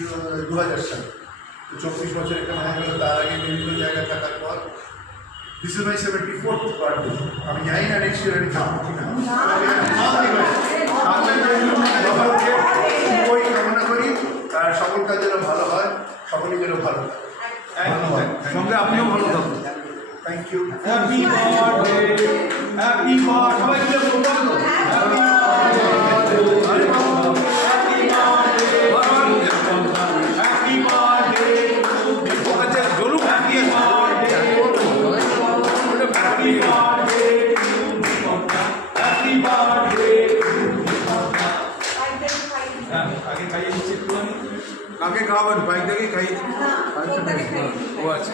2000 সালে, 24 বছর এখানে হয়ে গেল। তার আগে বিভিন্ন জায়গায় থাকার পর this is my 74th birthday. আমি জানি না নেক্সট ইয়ার আমি থাকবো কিনা। ওই কামনা করি আর সকল কাজ যেন ভালো হয়, সকলেই যেন ভালো হয়। সঙ্গে আপনিও ভালো থাকুন। Thank you. Happy birthday, happy birthday, সবাই মিলে বলবো তো। Happy birthday, happy birthday, happy birthday, আচ্ছা জলুক happy birthday, happy birthday, happy birthday. আগে খাইয়ে দিচ্ছি একটু। কাকে খাওয়াবেন? বাইক থেকে খাইয়ে। ও আচ্ছা।